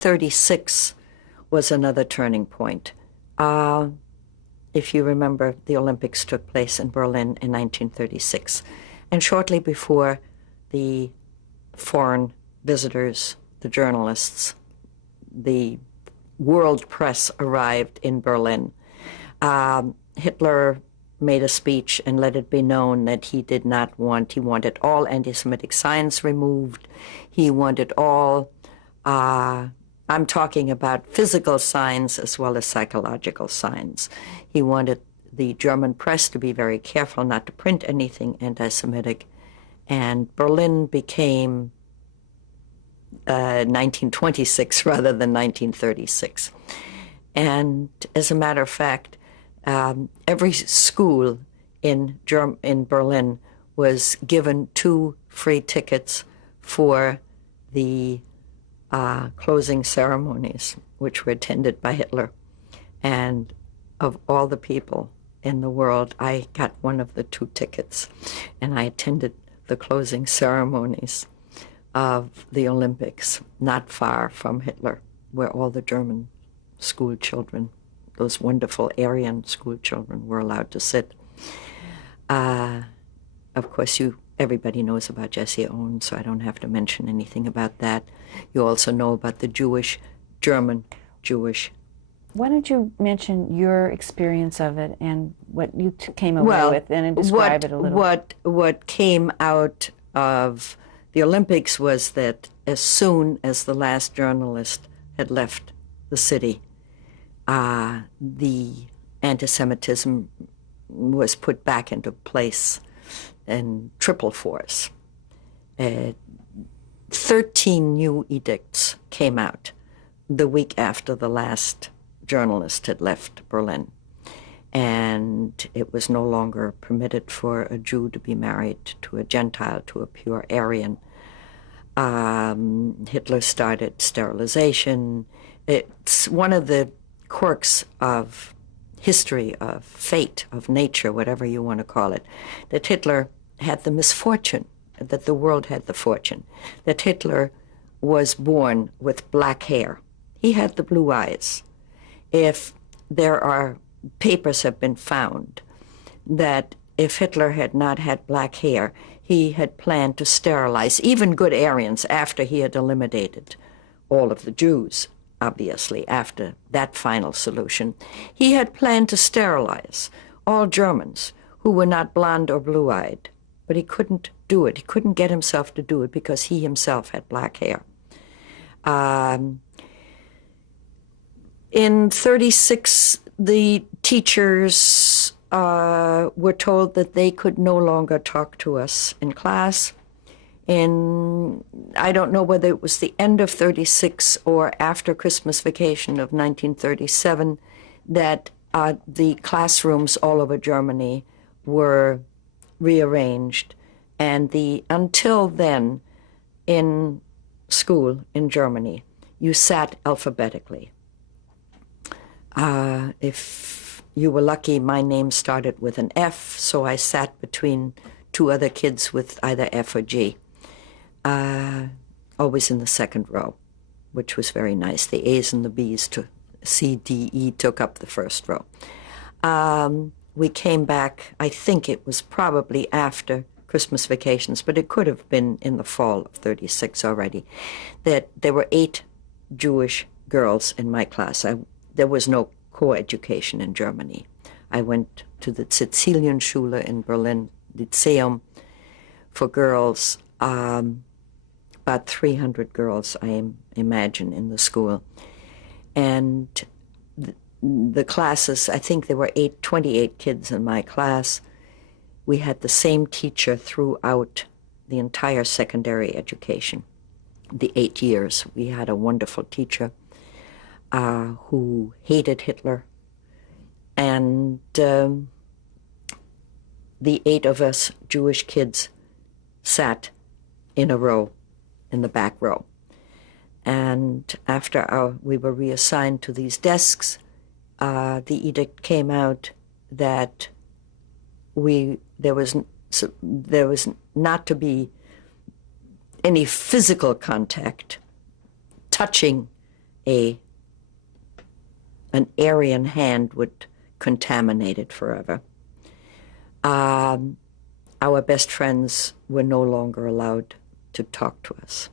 36 was another turning point. If you remember, the Olympics took place in Berlin in 1936. And shortly before, the foreign visitors, the journalists, the world press arrived in Berlin. Hitler made a speech and let it be known that he wanted all anti-Semitic signs removed. He wanted all, I'm talking about physical signs as well as psychological signs. He wanted the German press to be very careful not to print anything anti-Semitic. And Berlin became 1926 rather than 1936. And as a matter of fact, every school in Berlin was given 2 free tickets for the closing ceremonies, which were attended by Hitler. And of all the people in the world, I got one of the 2 tickets, and I attended the closing ceremonies of the Olympics, not far from Hitler, where all the German school children, those wonderful Aryan school children, were allowed to sit. Of course, everybody knows about Jesse Owens, so I don't have to mention anything about that. You also know about the German Jewish. Why don't you mention your experience of it and what you came away with, and describe it a little? What came out of the Olympics was that as soon as the last journalist had left the city, the anti-Semitism was put back into place in triple force. 13 new edicts came out the week after the last journalist had left Berlin. And it was no longer permitted for a Jew to be married to a Gentile, to a pure Aryan. Hitler started sterilization. It's one of the quirks of history, of fate, of nature, whatever you want to call it, that Hitler had the misfortune, that the world had the fortune, that Hitler was born with black hair. He had the blue eyes. If there are papers have been found that if Hitler had not had black hair, he had planned to sterilize even good Aryans after he had eliminated all of the Jews, obviously, after that final solution. He had planned to sterilize all Germans who were not blonde or blue-eyed, but he couldn't do it. He couldn't get himself to do it because he himself had black hair. In 36, the teachers were told that they could no longer talk to us in class. I don't know whether it was the end of 36 or after Christmas vacation of 1937, that the classrooms all over Germany were rearranged. And until then, in school in Germany, you sat alphabetically. If you were lucky, my name started with an F, so I sat between 2 other kids with either F or G, always in the second row, which was very nice. The A's and the B's, to C, D, E, took up the first row. We came back, I think it was probably after Christmas vacations, but it could have been in the fall of 36 already, that there were 8 Jewish girls in my class. There was no co-education in Germany. I went to the Sizilienschule in Berlin, Lyceum, for girls, about 300 girls, I imagine, in the school. And the classes, I think there were 28 kids in my class. We had the same teacher throughout the entire secondary education, the 8 years. We had a wonderful teacher who hated Hitler. And the 8 of us Jewish kids sat in a row, in the back row. And after we were reassigned to these desks, the edict came out that there was not to be any physical contact, touching an Aryan hand would contaminate it forever. Our best friends were no longer allowed to talk to us.